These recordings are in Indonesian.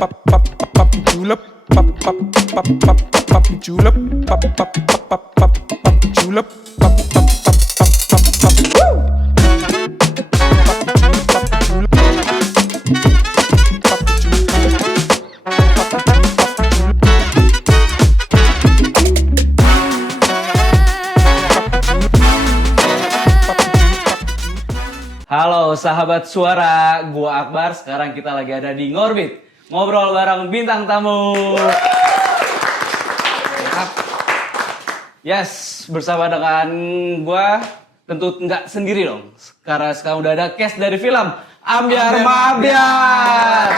julep, julep, julep, Halo sahabat suara, gua Akbar. Sekarang kita lagi ada di Ngorbit, ngobrol bareng bintang tamu. Yes, bersama dengan gua, tentu nggak sendiri dong. Karena sekarang udah ada cast dari film Ambyar Ma'byar.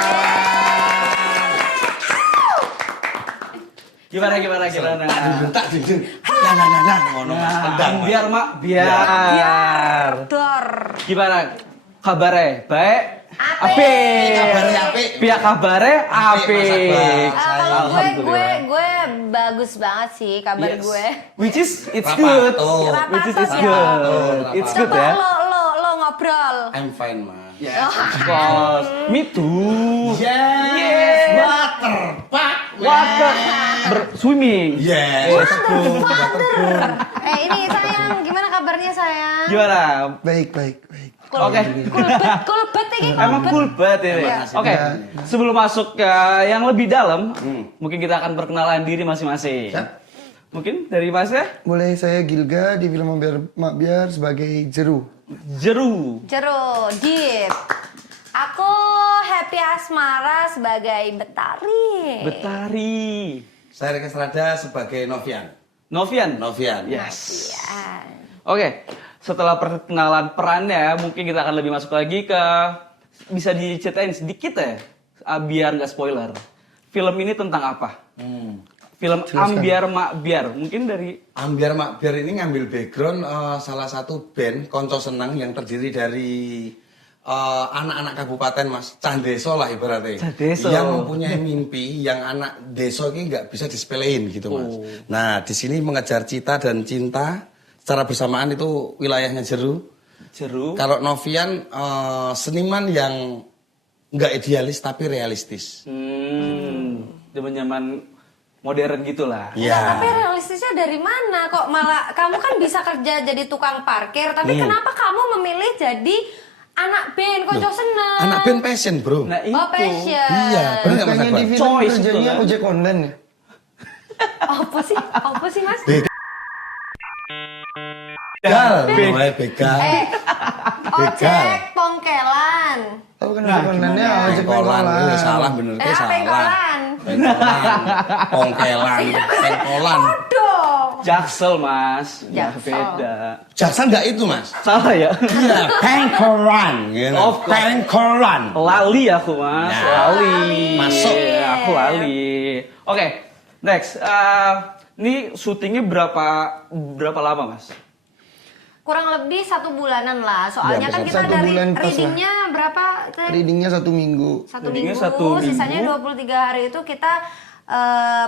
Gimana? Tak jujur. Nah, ngono Mas. Ambyar Ma'byar. Gimana kabarnya? Baik? Apik. Kabarnya apik. Pihak kabarnya apik. Kalau gue bagus banget sih kabar Yes. gue. Which is it's Rapat. good. Oh. Which is it's Rapat. good. It's good Coba ya. lo ngobrol. I'm fine, Mas. Yes, of course. Me too. Yes. Water park. Water. Swimming. Yes. Ini sayang, gimana kabarnya sayang? Gimana? Baik. Oke. Kulbet ini Emang cool banget ini. Iya. Oke, sebelum masuk ke yang lebih dalam, mungkin kita akan perkenalan diri masing-masing. Mungkin dari Mas ya? Mulai saya Gilga di film Ambyar Ma'byar sebagai Jeru. Jeru. Jero, Dit. Aku Happy Asmara sebagai Betari. Betari. Saya Rika Strada sebagai Novian. Novian. Yes. Ya. Oke, setelah perkenalan perannya, mungkin kita akan lebih masuk lagi ke, bisa diceritain sedikit ya, biar nggak spoiler. Film ini tentang apa? Film Ambyar Ma'byar, mungkin dari Ambyar Ma'byar ini ngambil background salah satu band Konco Senang yang terdiri dari anak-anak kabupaten Mas, cah deso lah ibaratnya. Cah deso. Yang mempunyai mimpi yang anak deso ini nggak bisa disepelein gitu Mas. Nah di sini mengejar cita dan cinta secara bersamaan itu wilayahnya Jeru. Jeru. Kalau Novian seniman yang nggak idealis tapi realistis. Zaman-zaman modern gitulah. Iya. Enggak, tapi realistisnya dari mana? Kok malah kamu kan bisa kerja jadi tukang parkir, tapi kenapa kamu memilih jadi anak band Konco Seneng? Anak band passion bro. Nah itu. Oh, passion. Iya, benar nggak Mas Bukannya Akbar? di film Choice itu kerjanya kan? ojek online ya? Apa sih Mas? Begal, mulai begal. Ojek pongkelan. Tahu kan ojek online-nya ojek Pengkolan, pengkolan. salah bener ke salah. Pengkolan. Pengkolan, pongkelan, pengkolan. Dong. Jaksel mas. Ya Jaksel. beda. Jaksa nggak itu Mas? Salah ya? Iya, pengkolan. Gitu. Of course. Pengkolan. Lali aku mas. Nah, lali. masuk. Iya, aku lali. Oke, next. Ini syutingnya berapa lama mas? Kurang lebih 1 bulanan lah. Soalnya Ya, kan kita 1 dari bulan pas lah. readingnya berapa? Readingnya 1 minggu. Satu Readingnya minggu, 1 minggu. sisanya 23 hari itu kita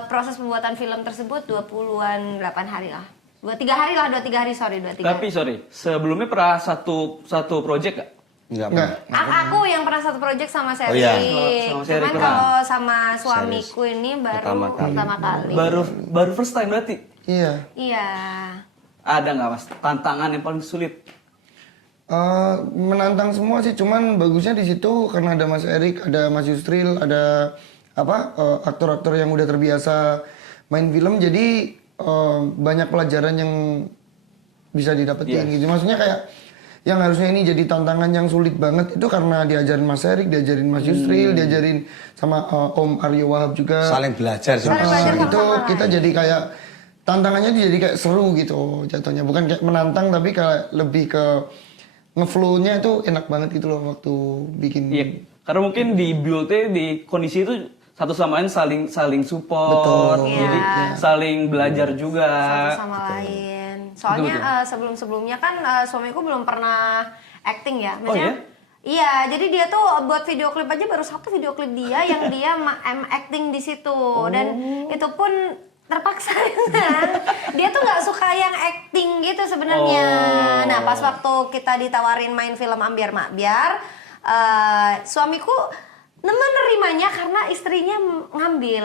proses pembuatan film tersebut 28 hari lah. 23 hari, sorry. Tapi sorry, sebelumnya pernah satu project gak? Enggak. Aku yang pernah satu project sama Seri. Oh, iya. Sama Seri Cuman pernah. kalau sama suamiku ini baru pertama kali. Baru first time berarti? Iya. Iya. Ada nggak mas tantangan yang paling sulit? Menantang semua sih, cuman bagusnya di situ karena ada Mas Erik, ada Mas Yusril, ada aktor-aktor yang udah terbiasa main film, jadi banyak pelajaran yang bisa didapetin gitu. Maksudnya kayak yang harusnya ini jadi tantangan yang sulit banget itu karena diajarin Mas Erik, diajarin Mas Yusril, diajarin sama Om Aryo Wahab juga. Saling belajar sih. Saling belajar Itu sama-sama. kita jadi kayak tantangannya tuh jadi kayak seru gitu jatuhnya, bukan kayak menantang tapi kayak lebih ke ngeflow-nya itu enak banget gitu loh waktu bikin. Iya, karena mungkin di build-nya di kondisi itu satu sama lain saling support, Betul. jadi saling belajar juga. Satu sama lain. Soalnya sebelum-sebelumnya kan suamiku belum pernah acting ya. Oh, ya? Iya, jadi dia tuh buat video klip aja baru 1 video klip dia yang dia acting di situ. Dan itu pun terpaksa kan. Dia tuh nggak suka yang acting gitu sebenarnya. Nah, pas waktu kita ditawarin main film Ambyar Ma'byar, suamiku menerimanya karena istrinya ngambil.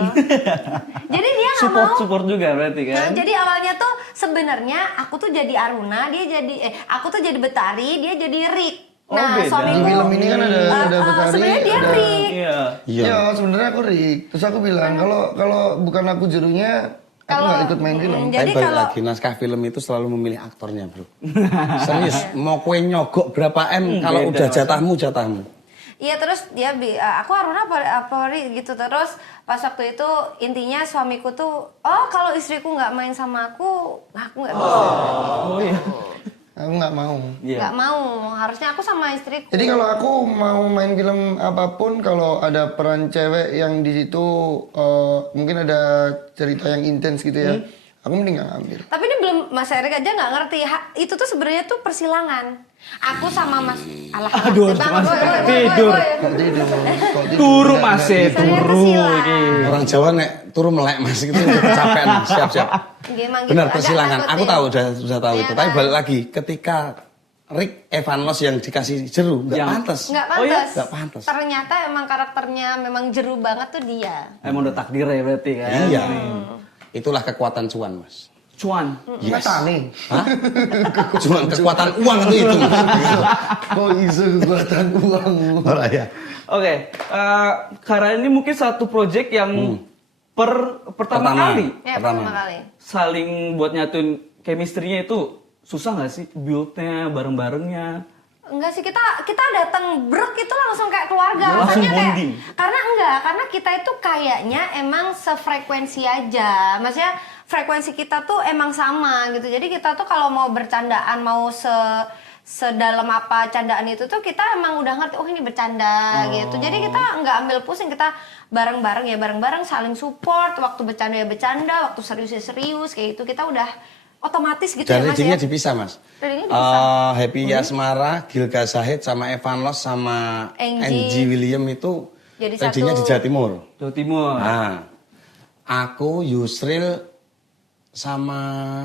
Jadi dia nggak mau. Support juga berarti kan? Nah, jadi awalnya tuh sebenarnya aku tuh jadi Aruna, dia jadi aku tuh jadi Betari, dia jadi Rick. Oh, Nah, beda. Di suamiku film ini kan ada Betari, sebenarnya dia ada Rick. Iya. Iya. Ya sebenarnya aku Rick. Terus aku bilang kalau bukan aku jurunya, aku nggak ikut main film. Jadi Tapi balik kalau lagi naskah film itu selalu memilih aktornya, bro. Serius, mau kue nyogok berapa M kalau beda, udah Mas. jatahmu. iya terus dia aku Aruna apa Rick gitu terus pas waktu itu intinya suamiku tuh kalau istriku nggak main sama aku nggak bisa. Oh iya. Aku nggak mau. Iya. Nggak mau, harusnya aku sama istriku. Jadi kalau aku mau main film apapun, kalau ada peran cewek yang di situ mungkin ada cerita yang intens gitu ya, aku mending nggak ambil. Tapi ini belum Mas Erik aja nggak ngerti. Itu tuh sebenarnya tuh persilangan. Aku sama Mas Aduh, Mas, tidur. Kok tidur? Kok tidur? Turu Nggak, Mas, nggak tidur. turu kesilang. iki. Orang Jawa nek turu melek mas gitu udah kecapean. Siap. Gimana gitu, Benar agak persilangan. takut Aku ya. tahu sudah tahu Iya itu. Tapi kan? balik lagi ketika Rick Evanos yang dikasih jeru nggak Yang- pantas. Nggak Oh iya? pantas. Nggak pantas. Ternyata emang karakternya memang jeru banget tuh dia. Emang udah takdir ya berarti kan? Iya. Itulah kekuatan cuan mas. Cuan. Nggak tani. Hah? Cuman kekuatan uang itu mas. Kok iso kekuatan uang? Oh, iya. Oke, karena ini mungkin satu project yang pertama kali Ya Pertama. pertama kali. saling buat nyatuin chemistry-nya itu susah nggak sih build-nya bareng-barengnya? Enggak sih, kita datang brek itu langsung kayak keluarga. Langsung Rasanya kayak bonding. karena kita itu kayaknya emang sefrekuensi aja. Maksudnya frekuensi kita tuh emang sama gitu. Jadi kita tuh kalau mau bercandaan mau sedalam apa candaan itu tuh kita emang udah ngerti ini bercanda gitu. Jadi kita nggak ambil pusing, kita bareng-bareng saling support, waktu bercanda ya bercanda, waktu serius ya serius kayak gitu. Kita udah otomatis gitu Dan ya Mas readingnya ya. dipisah mas. Readingnya dipisah. Happy Yasmara, Gilga Zahid sama Evan Los sama Angie. Angie William itu Jadi readingnya satu. di Jawa Timur. Jawa Timur. Nah, aku Yusril sama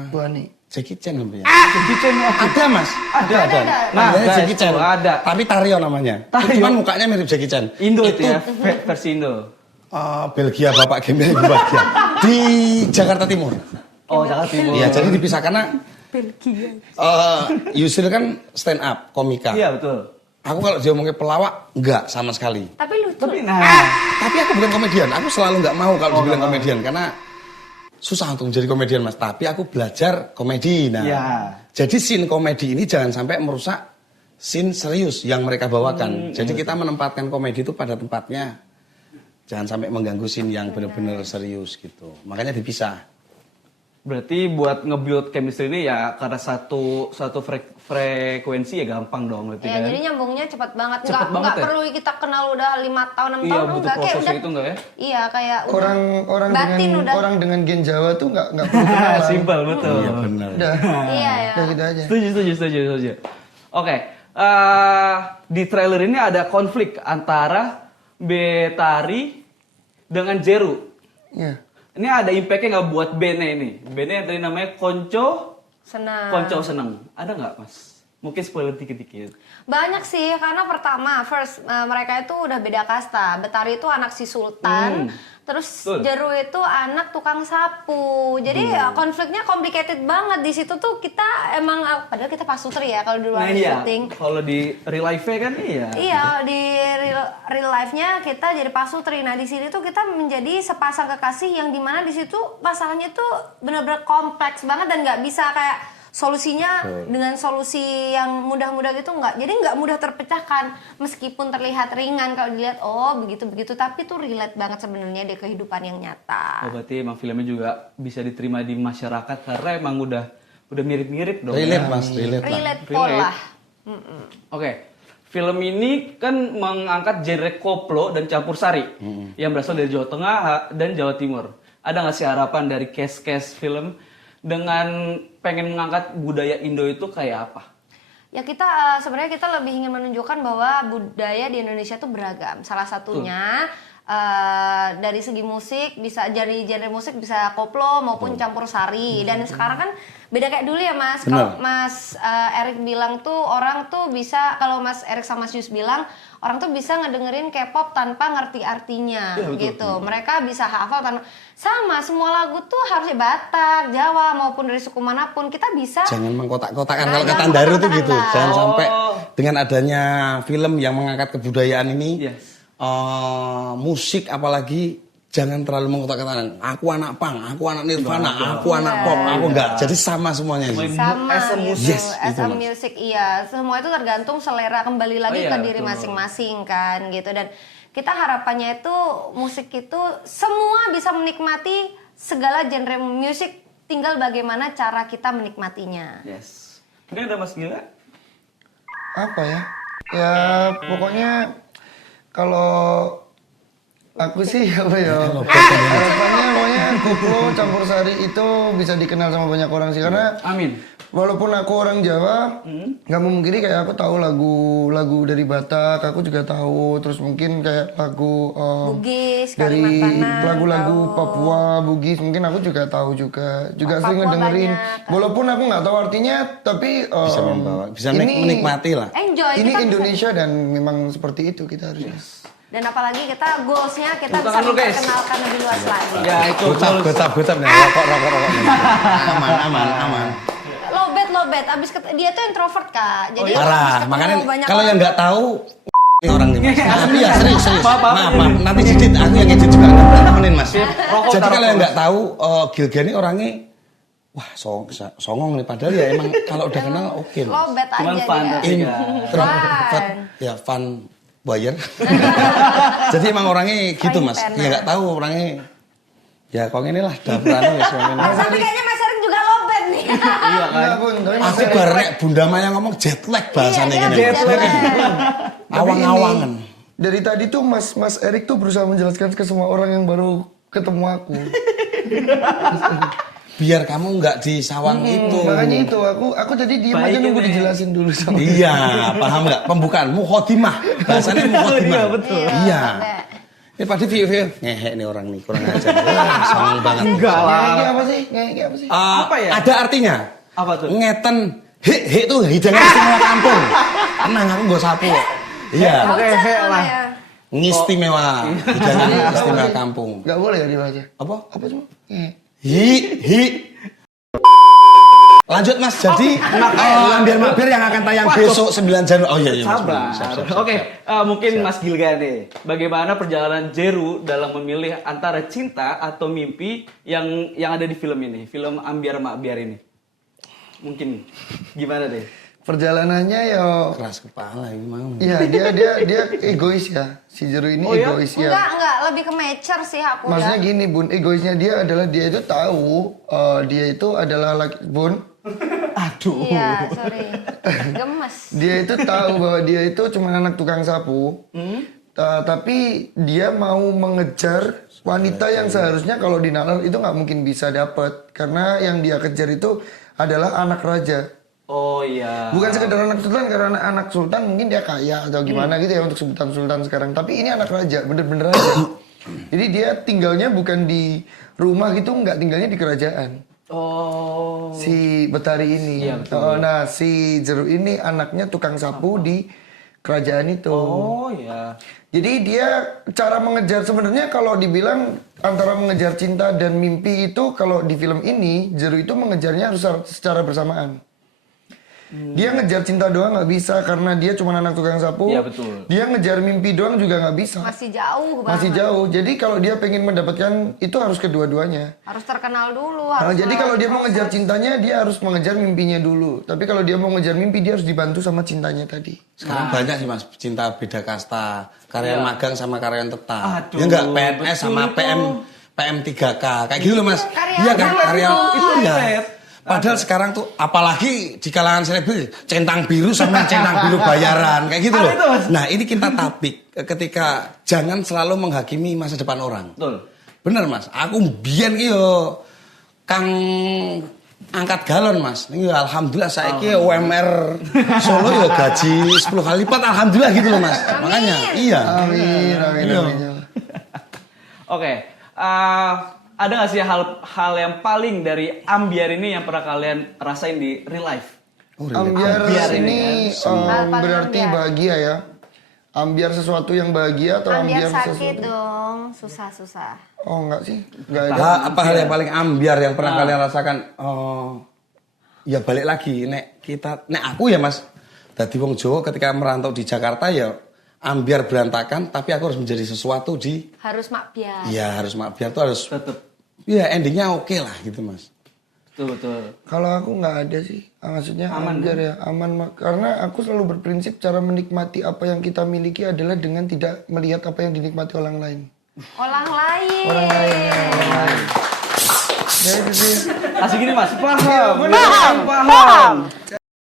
Buani. Jackie Chan namanya. Jackie Chan ya. Ada mas, ada. Ada. Nah, Namanya guys, Jackie Chan. tuh ada. Tapi Tario namanya. Tario. Cuman mukanya mirip Jackie Chan. Indo itu ya, versi Indo. Belgia Bapak Gembel di Belgia di Jakarta Timur. Oh, Jakarta Timur. Iya, jadi dipisah karena Yusril kan stand up komika. Iya, betul. Aku kalau dia ngomongin pelawak enggak sama sekali. Tapi lucu. Tapi nah, Tapi aku bukan komedian. Aku selalu nggak mau kalau dibilang komedian karena susah untuk menjadi komedian mas. Tapi aku belajar komedi. Nah, Iya. jadi scene komedi ini jangan sampai merusak scene serius yang mereka bawakan. Jadi kita menempatkan komedi itu pada tempatnya. Jangan sampai mengganggu scene yang benar-benar serius gitu. Makanya dipisah. berarti buat nge-build chemistry ini ya karena satu frekuensi ya gampang dong berarti Ya, kan. jadi nyambungnya cepat banget. Cepet banget Nggak ya? perlu kita kenal udah 5 tahun, 6 Iya, tahun butuh enggak kayak prosesnya udah. itu enggak ya? Iya, kayak udah. Orang dengan gen Jawa tuh nggak perlu kenalan. Simpel, betul. Iya benar. Udah, Iya, ya. udah gitu aja. Setuju. Oke, di trailer ini ada konflik antara Betari dengan Jeru. Iya. Ini ada impact-nya nggak buat bandnya ini? Bandnya yang tadi namanya Konco Senang. Seneng. Ada nggak mas? Mungkin spoiler dikit-dikit. Banyak sih, karena pertama, mereka itu udah beda kasta. Betari itu anak si Sultan, terus Betul. Jeru itu anak tukang sapu. Jadi konfliknya complicated banget. Di situ tuh kita emang, padahal kita pasutri ya kalau di luar syuting. Kalau di real life-nya kan iya. Iya, di real life-nya kita jadi pasutri. Nah, di sini tuh kita menjadi sepasang kekasih yang dimana di situ masalahnya tuh benar-benar kompleks banget dan nggak bisa kayak solusinya dengan solusi yang mudah-mudah gitu nggak. Jadi nggak mudah terpecahkan meskipun terlihat ringan kalau dilihat begitu-begitu, tapi tuh relate banget sebenarnya di kehidupan yang nyata. Oh, berarti emang filmnya juga bisa diterima di masyarakat karena emang udah mirip-mirip dong. Relate mas, relate lah. Relate Relate. pola. Oke, film ini kan mengangkat genre koplo dan campur sari yang berasal dari Jawa Tengah dan Jawa Timur. Ada nggak sih harapan dari cast film dengan pengen mengangkat budaya Indo itu kayak apa? Ya kita sebenarnya kita lebih ingin menunjukkan bahwa budaya di Indonesia tuh beragam. Salah satunya dari segi musik bisa dari genre musik bisa koplo maupun campur sari. Dan sekarang kan beda kayak dulu ya Mas. Kalau Mas Erik bilang tuh orang tuh bisa, kalau Mas Erik sama Mas Yus bilang orang tuh bisa ngedengerin K-pop tanpa ngerti artinya gitu. Mereka bisa hafal tanpa sama semua lagu tuh harusnya Batak, Jawa maupun dari suku manapun kita bisa. Jangan mengkotak-kotakan kalau kata Daru tuh gitu. Jangan sampai dengan adanya film yang mengangkat kebudayaan ini, musik apalagi jangan terlalu mengkotak-kotakan. Aku anak punk, aku anak Nirvana, aku anak pop, aku enggak. Jadi sama semuanya sih. Sama As a gitu. Yes, As itu, a Mas. music iya. Semua itu tergantung selera kembali lagi iya, ke diri betul. masing-masing kan gitu. Dan kita harapannya itu musik itu semua bisa menikmati segala genre musik, tinggal bagaimana cara kita menikmatinya. Yes. Mungkin ada Mas Gila? Apa ya? Ya pokoknya kalau aku sih apa ya? Harapannya pokoknya koplo campur sari itu bisa dikenal sama banyak orang sih, karena Amin. walaupun aku orang Jawa, nggak memungkiri kayak aku tahu lagu dari Batak, aku juga tahu. Terus mungkin kayak lagu Bugis, dari Kalimantan, lagu-lagu tahu. Papua, Bugis, mungkin aku juga tahu juga Papua sering ngedengerin. banyak. Walaupun aku nggak tahu artinya, tapi Bisa membawa, bisa menikmati lah. Enjoy Ini kita bisa- Indonesia dan memang seperti itu kita harusnya. dan apalagi kita goalsnya kita Tepuk bisa tangan dulu, guys. memperkenalkan lebih luas lagi. Ya itu Gocap nih, rokok. Aman. Lobet, abis dia tuh introvert Kak. Jadi abis Parah, ketemu makanya banyak kalau orang- yang nggak tahu ini orang nih Mas. Iya, serius. Maaf. Nanti Didit, aku yang edit juga nggak temenin Mas. Rokok, Jadi kalau rokok, yang nggak tahu, Gilga ini orangnya wah songong nih, padahal ya emang kalau udah kenal oke loh. Lobet aja Cuman fun dia. tapi kan. Introvert, ya fun buyer. Jadi emang orangnya gitu Mas. Fine, Ya nggak tahu orangnya. Ya kok ini lah daftaran wis ngene. Tapi kayaknya Mas Erik juga lobet nih. Iya kan. Enggak pun, tapi Aku bareng nek Bunda Maya ngomong jet lag bahasanya Iya, gini. jet lag. Awang-awangan. Dari tadi tuh Mas Erik tuh berusaha menjelaskan ke semua orang yang baru ketemu aku. Biar kamu nggak di sawang itu. Makanya itu aku tadi diem aja Baik nunggu ini. dijelasin dulu sama. Iya, paham nggak? Pembukaan mukhadimah. Bahasanya mukhadimah. Iya, betul. Iya. Ini pada view ngehe nih orang nih, kurang ajar. Wah, songong banget. Enggak Ngeki lah. apa sih? Ngeki apa sih? Apa ya? Ada artinya. Apa tuh? Ngeten he tuh hidangan istimewa kampung. Tenang, aku nggak sapu. Iya. Oke, Bocah lah. ya. Ngistimewa. Hidangan istimewa kampung. Gak boleh ya dibaca. Apa? Apa cuma? Hi. Lanjut Mas, jadi Lambiar Mampir yang akan tayang besok 9 Januari. Oh iya Mas. Sabar. Siap. Oke, mungkin Mas Gilga nih. Bagaimana perjalanan Jeru dalam memilih antara cinta atau mimpi yang ada di film ini, film Ambiar Makbiar ini? Mungkin gimana deh? Perjalanannya ya, Keras kepala ini mau. iya dia egois ya. Si Jeru ini Oh ya? egois ya. Enggak, lebih ke mature sih aku Maksudnya ya. gini Bun, egoisnya dia adalah dia itu tahu dia itu adalah laki Bun. Aduh. Iya, sorry. Gemes. Dia itu tahu bahwa dia itu cuma anak tukang sapu. Tapi dia mau mengejar wanita yang seharusnya kalau di nalar itu nggak mungkin bisa dapat, karena yang dia kejar itu adalah anak raja. Oh iya. Bukan sekedar anak sultan, karena anak sultan mungkin dia kaya atau gimana gitu ya untuk sebutan sultan sekarang. Tapi ini anak raja, bener-bener raja. Jadi dia tinggalnya bukan di rumah gitu, nggak tinggalnya di kerajaan. Oh. Si Betari ini. Iya, betul. Nah si Jeru ini anaknya tukang sapu di kerajaan itu. Oh iya. Jadi dia cara mengejar, sebenarnya kalau dibilang antara mengejar cinta dan mimpi itu, kalau di film ini Jeru itu mengejarnya harus secara bersamaan. Dia ngejar cinta doang nggak bisa karena dia cuma anak tukang sapu. Iya, betul. Dia ngejar mimpi doang juga nggak bisa. Masih jauh banget. Masih jauh. Jadi kalau dia pengen mendapatkan itu harus kedua-duanya. Harus terkenal dulu, Nah, harus jadi kalau dia mau melalui ngejar proses. cintanya, dia harus mengejar mimpinya dulu. Tapi kalau dia mau ngejar mimpi, dia harus dibantu sama cintanya tadi. Sekarang banyak sih Mas, cinta beda kasta, karyawan magang sama karyawan tetap. Aduh, Ya enggak PNS sama betul itu. PM 3K. Kayak gitu loh Mas. Karyawan Iya kan? relate Karyawan itu iya. relate. Padahal sekarang tuh apalagi di kalangan selebriti centang biru sama centang biru bayaran kayak gitu loh. Itu, Mas. Nah, ini kita tapik ketika jangan selalu menghakimi masa depan orang. Betul. Bener Mas, aku biyen ki yo Kang angkat galon Mas. Ini alhamdulillah saiki UMR Solo yo gaji 10 kali lipat alhamdulillah gitu loh Mas. Makanya iya. Amin, amin, Iya. amin. Oke, ada nggak sih hal yang paling dari ambiar ini yang pernah kalian rasain di real life? Ambiar Ambiar ini Hal paling berarti ambiar. bahagia ya. Ambiar sesuatu yang bahagia atau Ambiar ambiar sakit sesuatu? dong, susah-susah. Oh enggak sih, enggak ada. Apa hal yang paling ambiar yang pernah kalian rasakan? Ya balik lagi, nek aku ya mas, dari wong Jawa ketika merantau di Jakarta ya ambiar berantakan, tapi aku harus menjadi sesuatu di, Harus makbiar. ya harus biar tuh harus, Tetep. ya endingnya oke lah gitu mas. Betul. Kalau aku nggak ada sih, maksudnya Aman, ambiar ya aman. Karena aku selalu berprinsip cara menikmati apa yang kita miliki adalah dengan tidak melihat apa yang dinikmati orang lain. Orang lain. Orang lain, ya, orang lain. Ya itu sih. Asik gini mas, paham.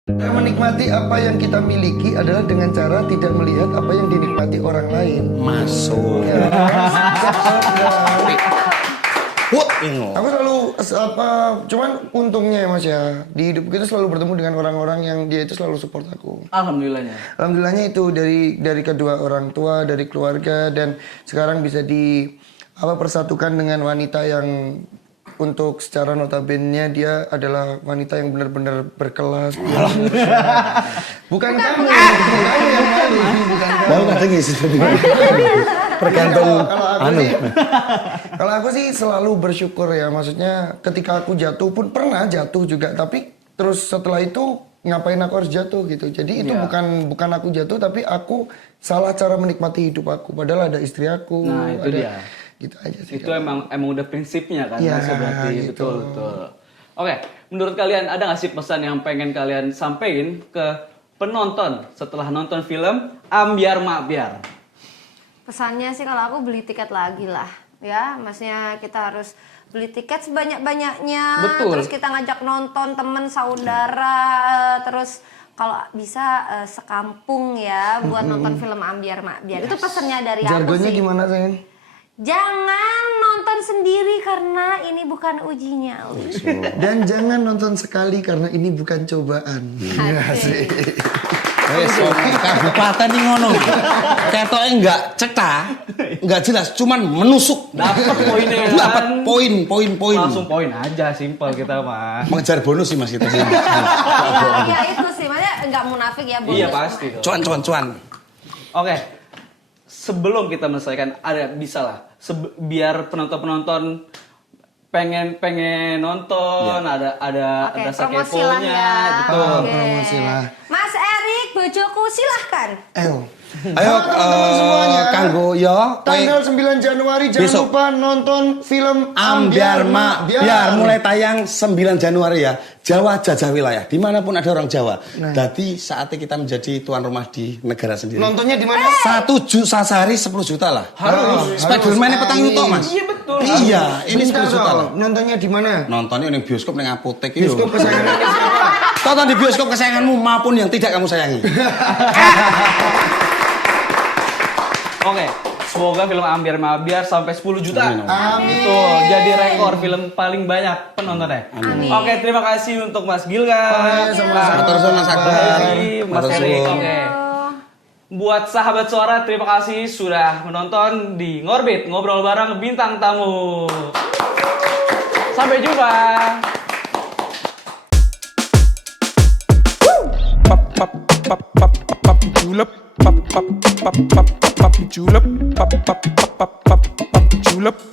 Cara menikmati apa yang kita miliki adalah dengan cara tidak melihat apa yang dinikmati orang lain. Masuk. Ya, aku selalu cuman untungnya ya mas ya di hidup kita selalu bertemu dengan orang-orang yang dia itu selalu support aku. Alhamdulillahnya. Alhamdulillahnya itu dari kedua orang tua, dari keluarga, dan sekarang bisa persatukan dengan wanita yang untuk secara notabene dia adalah wanita yang benar-benar berkelas. Bukan kamu yang malu, bukan kamu. Baru kadang ngisi tergantung Kalau aku sih selalu bersyukur ya, maksudnya ketika aku jatuh pun pernah jatuh juga, tapi terus setelah itu ngapain aku harus jatuh gitu. Jadi itu bukan aku jatuh, tapi aku salah cara menikmati hidup aku. Padahal ada istri aku. Nah, itu dia. Gitu aja sih. Itu emang udah prinsipnya kan, Ya, Mas, berarti gitu. betul. Oke, menurut kalian ada nggak sih pesan yang pengen kalian sampein ke penonton setelah nonton film Ambiar Makbiar? Pesannya sih kalau aku beli tiket lagi lah. Ya, maksudnya kita harus beli tiket sebanyak-banyaknya. Betul. Terus kita ngajak nonton temen saudara. Terus kalau bisa sekampung ya buat nonton film Ambiar Makbiar. Itu pesannya dari aku Jargonnya sih. gimana sayang? Jangan nonton sendiri karena ini bukan uji nyali. Dan jangan nonton sekali karena ini bukan cobaan. Asik. Kabupaten ini ngono. Ketoknya enggak cetak, enggak jelas, cuman menusuk. Dapat poinnya kan? Dapat poin. Langsung poin aja, simpel kita mah. Mengejar bonus sih mas kita sih. Iya itu sih, makanya nggak munafik ya bonus. Iya pasti. dong. Cuan. Oke, sebelum kita menyelesaikan, bisa lah. Biar penonton pengen nonton, ada Oke, rasa promosi lah keponya, ya. gitu. Oke. Promosi lah. Mas Erik, bojoku silahkan. Ayo teman-teman semuanya. kanggo yo Tanggal 9 Januari jangan Besok. lupa nonton film Ambiar Makbiar mulai tayang 9 Januari ya. Jawa jajah wilayah, dimanapun ada orang Jawa. Jadi saatnya kita menjadi tuan rumah di negara sendiri. Nontonnya di mana? 1 juta sehari 10 juta lah. Harus. Spiderman-nya petang Amin. yuto mas. Iya betul. Iya, ini 10 Bentar juta dong, lah. nontonnya di mana? Nontonnya di bioskop yang apotek itu. Bioskop kesayangan siapa? Tonton di bioskop kesayanganmu maupun yang tidak kamu sayangi. Oke, semoga film Ambiar Makbiar sampai 10 juta. Amin. Tuh, jadi rekor film paling banyak penontonnya. Amin. Oke, terima kasih untuk Mas Gilga. Matur suwun Mas Akbar. Mas Matur Erik. suwun. Oke. Buat sahabat suara, terima kasih sudah menonton di Ngorbit, ngobrol bareng bintang tamu. Sampai jumpa. Julep.